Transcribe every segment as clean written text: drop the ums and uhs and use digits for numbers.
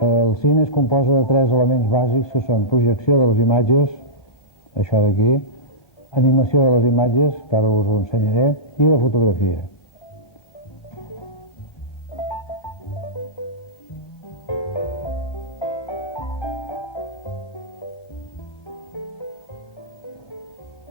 El cine es composa de tres elements bàsics que són projecció de les imatges, això d'aquí, animació de les imatges, que ara us ho ensenyaré, i la fotografia.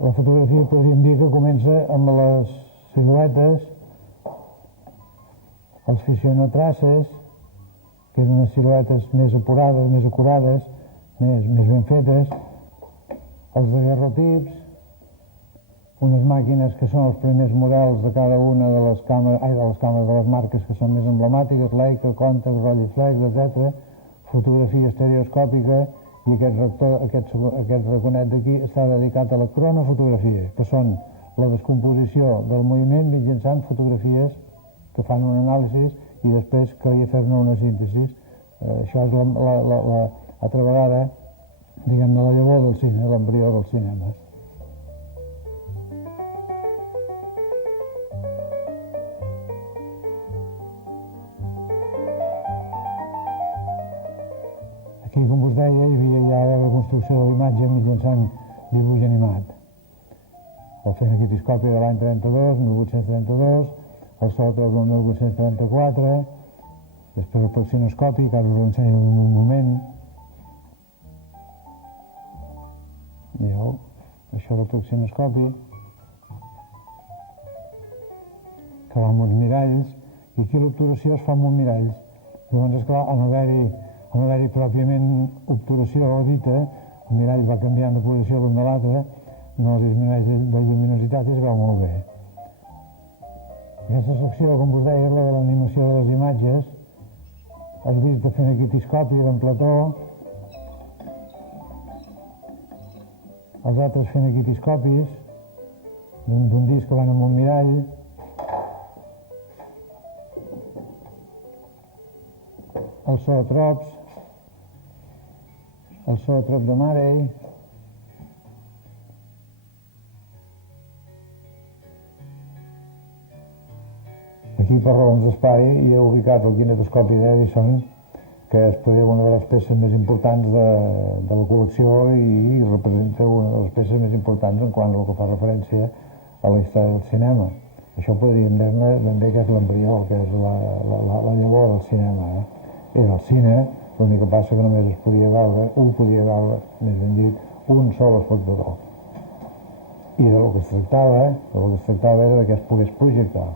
La fotografia podríem dir que comença amb les siluetes, els fisionotraces, que eren unes siluetes més apurades, més acurades, més ben fetes, els daguerrotips, unes màquines que són els primers models de cada una de les càmeres, de les marques que són més emblemàtiques, Leica, Contax, Rolleiflex, etc. Fotografia estereoscòpica, i aquest raconet d'aquí està dedicat a la cronofotografia, que són la descomposició del moviment mitjançant fotografies que fan un anàlisi i després calia fer-ne una síntesi. Això és altra vegada, diguem-ne, la llavor del cine, l'embrió dels cinemes. Aquí, com us deia, hi havia ja la construcció de l'imatge mitjançant dibuix animat. El fenequitiscopi de l'any 1832, el zootrop del 1834, després el praxinoscopi, que ara us ho ensenyo en un moment. Veieu? Això és el praxinoscopi, que va amb uns miralls, i aquí l'obturació es fa amb uns miralls. Llavors, esclar, al no haver-hi pròpiament obturació dita, el mirall va canviant de posició l'un de l'altre, no disminueix de lluminositat i es veu molt bé. Aquesta secció, com us deia, és la de l'animació de les imatges, el disc de fenequitiscopi d'en Plató, els altres fenequitiscopis d'un disc que van amb un mirall, els zootrops, el zootrop de Marey, aquí per raons d'espai hi he ubicat el kinetoscopi d'Edison, que és potser una de les peces més importants de la col·lecció i representa una de les peces més importants en quant al que fa referència a la història del cinema. Això podríem dir-ne ben bé que és l'embrió, que és la llavor del cinema. Era el cine, l'únic que passa que només es podia veure, més ben dit, un sol espectador. I del que es tractava era que es pogués projectar.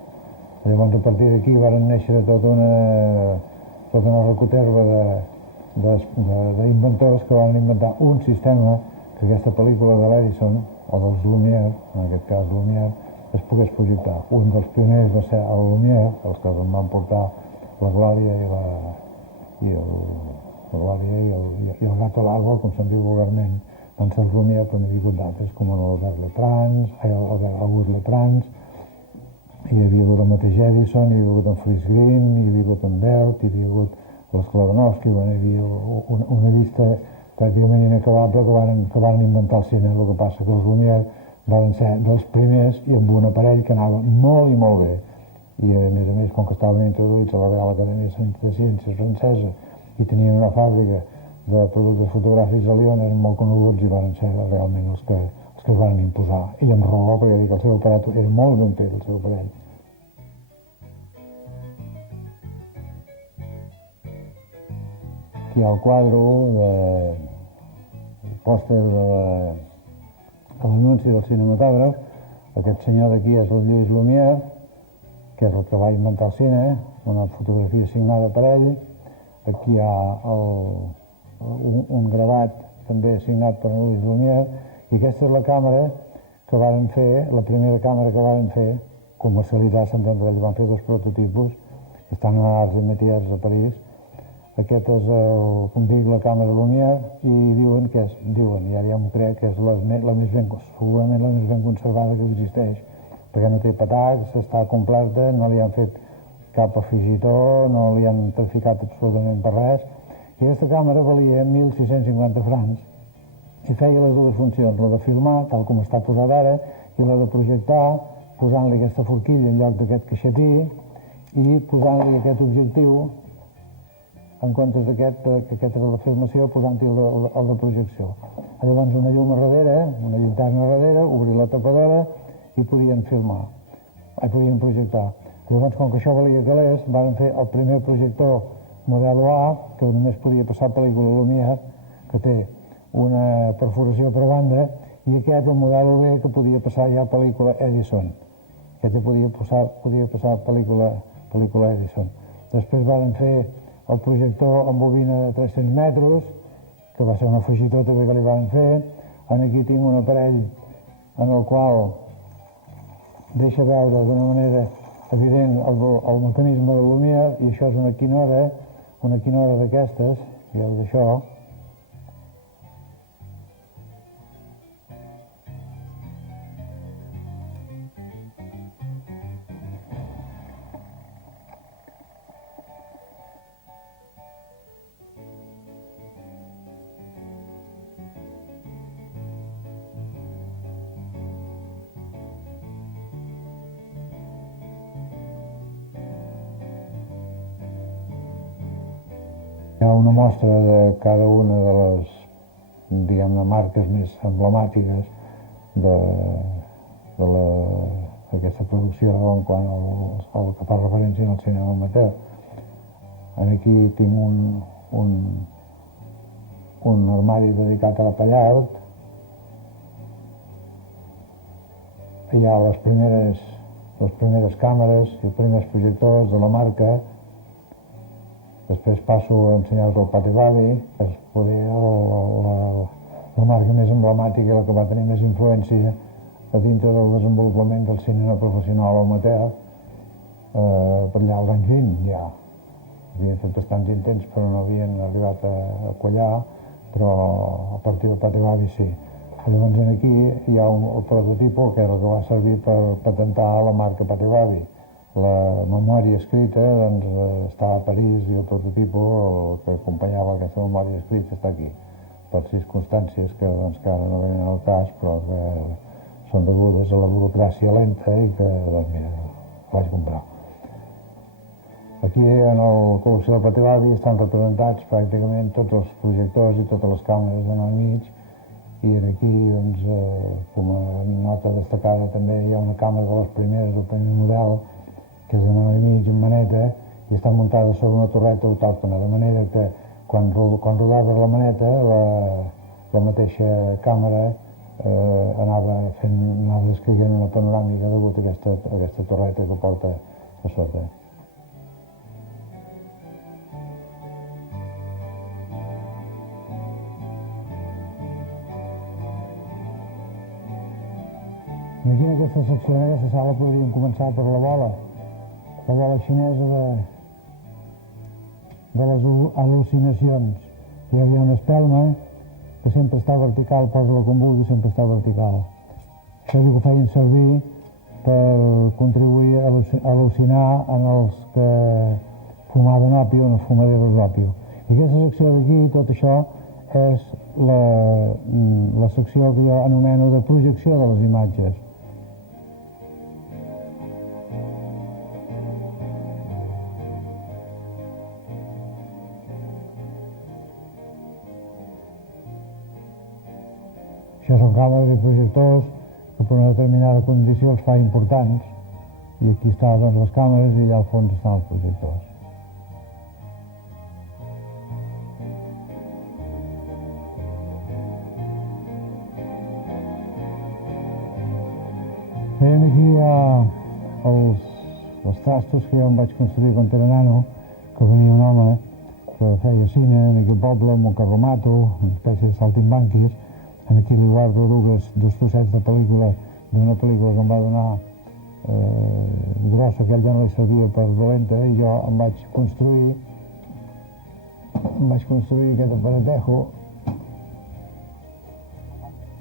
Llavors, a partir d'aquí van néixer tota una recoterva d'inventors que van inventar un sistema que aquesta pel·lícula de l'Edison, o dels Lumière, en aquest cas Lumière, es pogués projectar. Un dels pioners va ser el Lumière, els que em van portar la glòria i el gat a l'aigua, com se'n diu vulgarment. Van ser els Lumière, però n'hi ha hagut d'altres, com l'Albert Leprans, August Leprans, hi havia hagut el mateix Edison, hi havia hagut en Fritz Green, hi havia hagut en Belt, hi havia hagut l'Sklodowski, hi havia una llista pràcticament inacabable que van inventar el cine. El que passa que els Lumière van ser dels primers i amb un aparell que anava molt i molt bé. I a més, com que estaven introduïts a la Real Acadèmia de Ciències francesa i tenien una fàbrica de productes fotogràfics a Lyon, eren molt coneguts i van ser realment els que es van imposar. I amb raó, perquè dic, el seu aparat era molt ben fet, el seu aparell. Aquí hi ha el quadre el pòster de l'anunci del cinematògraf. Aquest senyor d'aquí és el Lluís Lumière, que és el que va inventar el cine, una fotografia signada per ell. Aquí hi ha un gravat també signat per Lluís Lumière, i aquesta és la càmera que varen fer, la primera càmera que varen fer, comercialitzar a Sant Andreu. Van fer dos prototipus, que estan a l'Arts et Métiers a París. Aquest és, com dic, la càmera Lumière, i diuen que és, i ara ja m'ho crec, que és segurament la més ben conservada que existeix, perquè no té patacs, està completa, no li han fet cap afegitó, no li han traficat absolutament per res. I aquesta càmera valia 1.650 francs i feia les dues funcions, la de filmar, tal com està posat ara, i la de projectar, posant-li aquesta forquilla en lloc d'aquest caixetí i posant-li aquest objectiu en comptes d'aquest, que aquest era la filmació, posant-hi el de projecció. Llavors una llum a darrere, una llanterna a darrere, obrir la tapadora i podien filmar, podien projectar. Llavors, com que això valia calés, van fer el primer projector model A, que només podia passar pel·lícula Lumière, que té una perforació per banda, i aquest, el model B, que podia passar ja pel·lícula Edison. Aquest podia passar pel·lícula Edison. Després van fer el projector amb bobina de 300 metres, que va ser un afegitó també que li van fer. Aquí tinc un aparell en el qual deixa veure d'una manera evident el mecanisme de Lumière, i això és una quinora d'aquestes, veieu d'això. Hi ha una mostra de cada una de les, diguem-ne, marques més emblemàtiques d'aquesta producció en quant al que fa referència al cinema amateur. Aquí tinc un armari dedicat a la pallart. Hi ha les primeres càmeres i els primers projectors de la marca. Després passo a ensenyar-vos el Pate Babi, que és poder la marca més emblemàtica i la que va tenir més influència a dintre del desenvolupament del cinema professional o amateur per allà als anys 20 ja. Havien fet bastants intents però no havien arribat a quallar, però a partir del Pate Babi sí. Llavors aquí hi ha el prototipo, que era el que va servir per patentar la marca Pate Babi. La memòria escrita està a París i el prototipo, el que acompanyava aquesta memòria escrita, està aquí, per circumstàncies que ara no venen al cas, però que són degudes a la burocràcia lenta i que, mira, vaig comprar. Aquí, en la col·lecció del Pate Babi, estan representats pràcticament tots els projectors i totes les càmeres de 9 i mig, i aquí, com a nota destacada, també hi ha una càmera de les primeres, del primer model, que és de 9 i mig, en maneta, i està muntada sobre una torreta autòctona, de manera que quan rodaves la maneta, la mateixa càmera anava descrivint una panoràmica degut a aquesta torreta que porta a sota. Aquí en aquesta secció, en aquesta sala, podríem començar per la bola xinesa de les al·lucinacions. Hi havia una espelma que sempre està vertical, posa-la com vulgui, sempre està vertical. Això és el que feien servir per contribuir a al·lucinar en els que fumaven òpio, en els fumadors d'òpio. I aquesta secció d'aquí, tot això, és la secció que jo anomeno de projecció de les imatges. Això són càmeres i projectors que per una determinada condició els fa importants, i aquí estan les càmeres i allà al fons estan els projectors. Veiem aquí els trastos que jo em vaig construir quan era nano, que venia un home que feia cine en aquell poble, amb un carromato, una espècie de saltimbanquis. Aquí li guardo dos trossets de pel·lícula, d'una pel·lícula que em va donar grossa, que ell ja no li servia per dolenta, i jo em vaig construir aquest aparatejo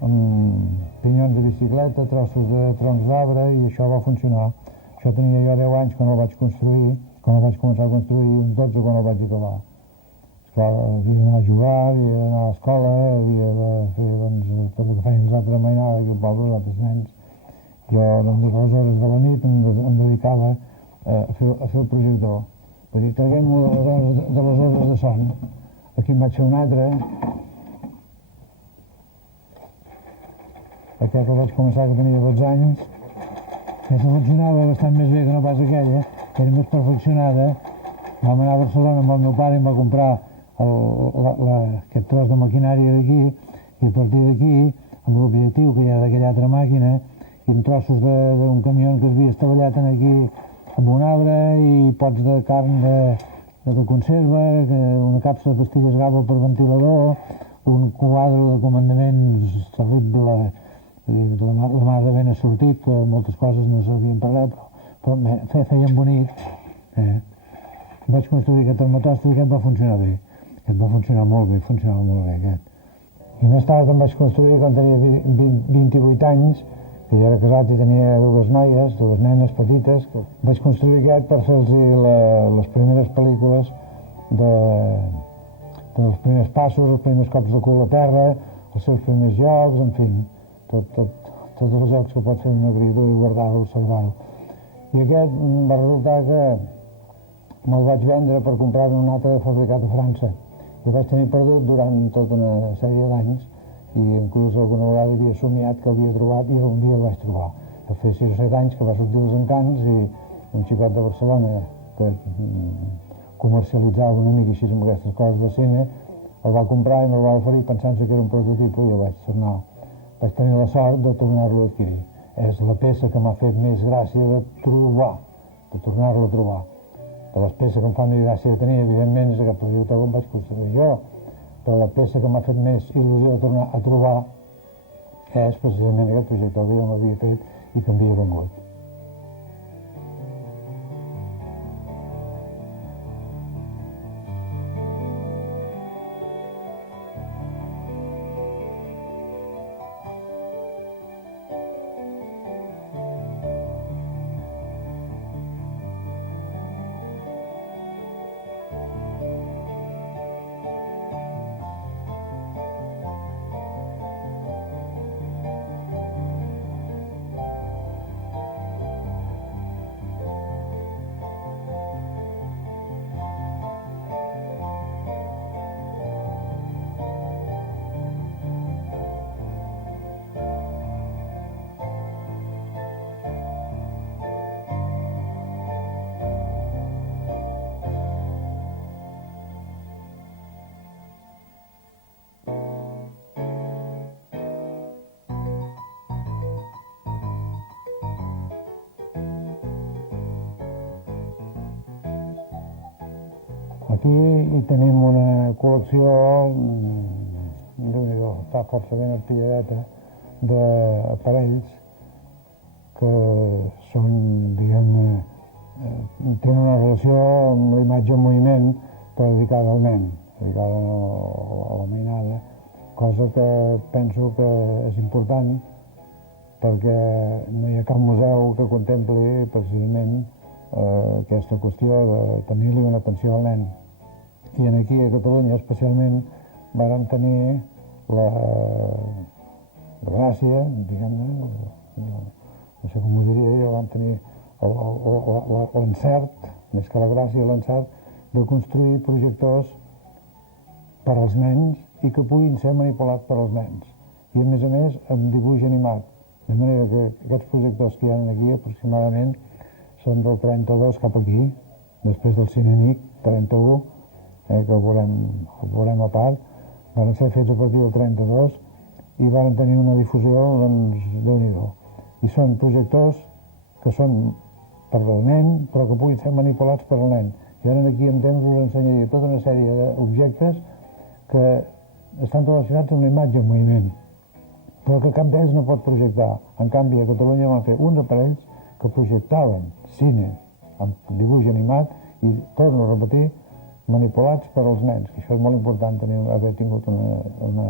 amb pinyons de bicicleta, trossos de troncs d'arbre, i això va funcionar. Això tenia jo 10 anys quan el vaig construir, Quan el vaig començar a construir, uns 12 quan el vaig acabar. Esclar, havia d'anar a jugar, havia d'anar a l'escola, havia de fer doncs, tot el que feien els altres mainades aquí al poble, els altres nens. Jo, doncs, a les hores de la nit em dedicava a fer el projector. Vull dir, traguem-ho de les hores de son. Aquí en vaig fer un altre. Aquest el vaig començar que tenia 12 anys. Aquesta funcionava bastant més bé que no pas aquella, que era més perfeccionada. Vam anar a Barcelona amb el meu pare i em va comprar aquest tros de maquinària d'aquí, i a partir d'aquí, amb l'objectiu que hi ha d'aquella altra màquina, i amb trossos d'un camió que s'havia estavellat aquí amb un arbre, i pots de carn de conserva, una capsa de pastilles GABA per ventilador, un quadre de comandaments terrible, la mà de ben assortit, que moltes coses no servien per res, però feien bonic. Vaig construir aquest armatostre i aquest va funcionar bé. Aquest va funcionar molt bé, funcionava molt bé aquest. I més tard em vaig construir quan tenia 28 anys, que jo era casat i tenia dues noies, dues nenes petites. Vaig construir aquest per fer-los les primeres pel·lícules dels primers passos, els primers cops de cul a terra, els seus primers jocs, en fi, tots els jocs que pot fer una criatura i guardar-ho, observar-ho. I aquest va resultar que me'l vaig vendre per comprar un altre fabricat a França. I el vaig tenir perdut durant tota una sèrie d'anys, i inclús alguna vegada havia somiat que l'havia trobat i un dia el vaig trobar. Ja feia 6 o 7 anys que va sortir als Encants i un xicot de Barcelona que comercialitzava una mica així amb aquestes coses de cine el va comprar i me'l va oferir pensant que era un prototip, i jo vaig tenir la sort de tornar-lo a adquirir. És la peça que m'ha fet més gràcia de tornar-lo a trobar. De les peces que em fan més gràcia de tenir, evidentment, és aquest projector que em vaig construir jo, però la peça que m'ha fet més il·lusió de tornar a trobar és precisament aquest projector que jo m'havia fet i que m'havia vengut. Aquí hi tenim una col·lecció, Déu-n'hi-do, està força ben artilladeta, d'aparells que són, diguem-ne, tenen una relació amb la imatge en moviment, però dedicada al nen, dedicada a la mainada, cosa que penso que és important perquè no hi ha cap museu que contempli precisament aquesta qüestió de tenir-li una atenció al nen. I aquí a Catalunya especialment vàrem tenir la gràcia, diguem-ne, no sé com ho diria jo, vam tenir l'encert, més que la gràcia, l'encert de construir projectors per als nens i que puguin ser manipulats per als nens. I a més amb dibuix animat. De manera que aquests projectors que hi ha aquí aproximadament són del 32 cap aquí, després del Cinenic 31, que el veurem a part, van ser fets a partir del 32 i van tenir una difusió, doncs, Déu-n'hi-do. I són projectors que són per al nen, però que puguin ser manipulats per al nen. I ara aquí en temps us ensenyaria tota una sèrie d'objectes que estan relacionats amb la imatge en moviment, però que cap d'ells no pot projectar. En canvi, a Catalunya van fer uns aparells que projectaven cine amb dibuix animat i, torno a repetir, manipulats per als nens, que això és molt important, haver tingut una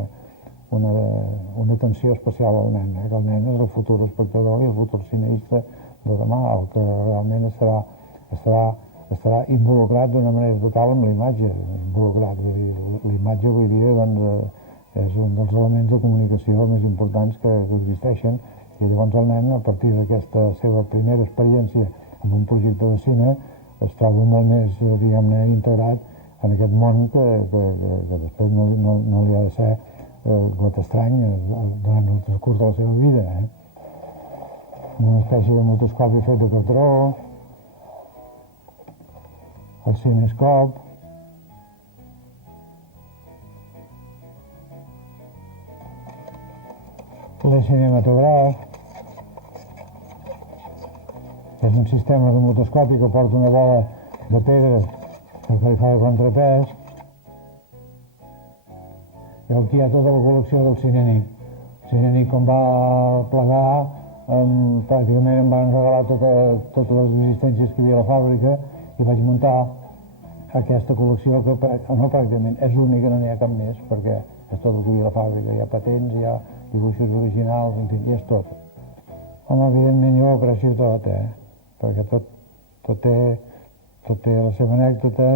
atenció especial al nen, que el nen és el futur espectador i el futur cineasta de demà, el que realment estarà estarà involucrat d'una manera total amb la imatge, involucrat, vull dir, l'imatge avui dia doncs, és un dels elements de comunicació més importants que existeixen, i llavors el nen, a partir d'aquesta seva primera experiència amb un projecte de cine, es troba molt més, diguem-ne, integrat en aquest món que després no li ha de ser got estrany durant el transcurs de la seva vida. Una espècie de motoscopi fet de cartró, el cinescop, l'cinematogràf, és un sistema de motoscopi que porta una bola de pedra perquè li fa de contrapès. I aquí hi ha tota la col·lecció del Cinenic. El Cinenic, quan va plegar, pràcticament em van regalar totes les existències que hi havia a la fàbrica i vaig muntar aquesta col·lecció que no pràcticament és única, no n'hi ha cap més, perquè és tot el que hi havia a la fàbrica. Hi ha patents, hi ha dibuixos originals, en fi, hi és tot. Home, evidentment jo ho aprecio tot, perquè tot té la seva anècdota,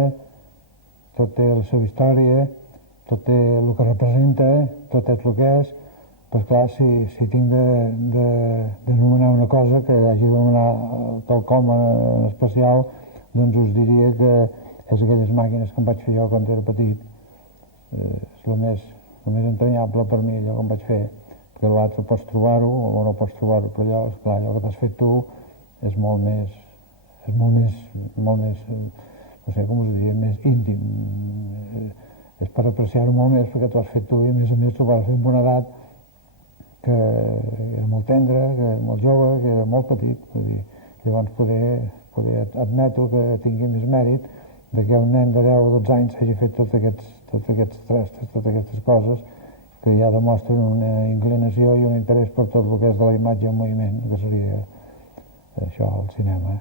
tot té la seva història, tot té el que representa, tot és el que és, però clar, si tinc d'anomenar una cosa que hagi d'anomenar quelcom en especial, doncs us diria que és aquelles màquines que em vaig fer jo quan era petit. És el més entranyable per mi, allò que em vaig fer, perquè l'altre pots trobar-ho o no pots trobar-ho, però allò, esclar, allò que t'has fet tu és molt més, no sé com us diria, més íntim. És per apreciar-ho molt més perquè t'ho has fet tu i a més t'ho vas fer amb una edat que era molt tendre, que era molt jove, que era molt petit. Vull dir, llavors poder admeto que tingui més mèrit de que un nen de 10 o 12 anys hagi fet tots aquests trastos, totes aquestes coses que ja demostren una inclinació i un interès per tot el que és de la imatge en moviment, que seria això, el cinema.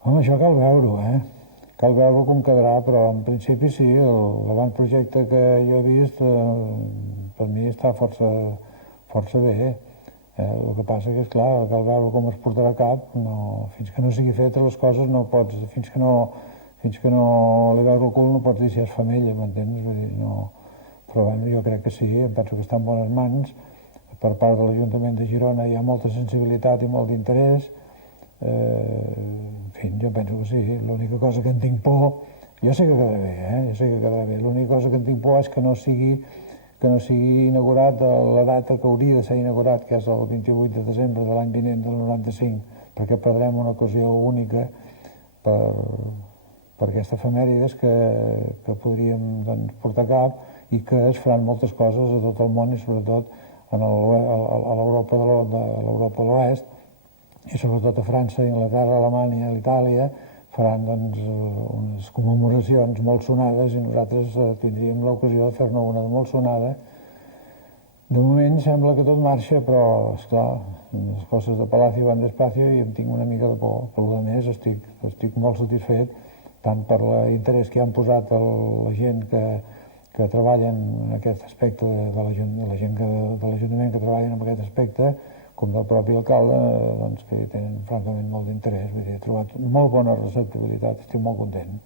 Home, això cal veure-ho, Cal veure com quedarà, però en principi sí, l'avantprojecte que jo he vist per mi està força bé. El que passa que, esclar, cal veure com es portarà a cap. Fins que no sigui fetes les coses no pots, fins que no li veus el cul no pots dir si és femella, m'entens? Vull dir, no. Però bueno, jo crec que sí, em penso que està en bones mans. Per part de l'Ajuntament de Girona hi ha molta sensibilitat i molt d'interès. En fi, jo penso que sí. L'única cosa que en tinc por, jo sé que quedarà bé, jo sé que quedarà bé. L'única cosa que en tinc por és que no sigui inaugurat a la data que hauria de ser inaugurat, que és el 28 de desembre de l'any vinent del 95, perquè perdrem una ocasió única per aquesta efemèrides que podríem doncs, portar a cap i que es faran moltes coses a tot el món i sobretot a l'Europa de l'Oest i sobretot a França, Anglaterra, Alemanya, Itàlia, faran doncs, unes commemoracions molt sonades i nosaltres tindríem l'ocasió de fer-ne una de molt sonada. De moment sembla que tot marxa, però, esclar, les coses de Palacio van despacio i em tinc una mica de por. Per lo més, estic molt satisfet, tant per l'interès que han posat la gent que treballen en aquest aspecte, la gent de l'Ajuntament que treballen en aquest aspecte, com del propi alcalde, doncs, que hi tenen francament molt d'interès. Vull dir, he trobat molt bona receptibilitat, estic molt content.